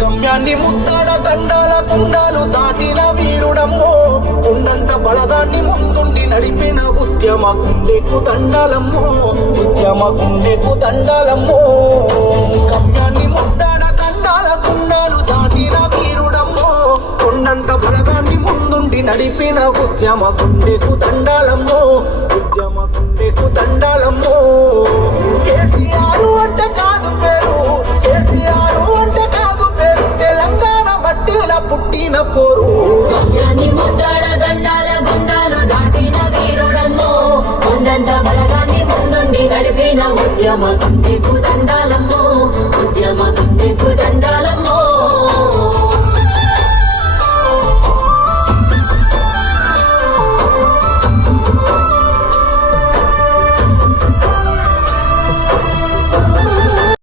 గమ్యాన్ని ముద్దాడ దండాల కుండాలు దాటిన వీరుడమ్మో కొండంత బలగాన్ని ముందుండి నడిపిన ఉద్యమ గుండెకు దండాలమ్మో ఉద్యమ గుండెకు దండాలమ్మో గమ్యాన్ని ముద్దాడ దండాల కుండాలు దాటిన వీరుడమ్మో కొండంత బలగాన్ని ముందుండి నడిపిన ఉద్యమ గుండెకు దండాల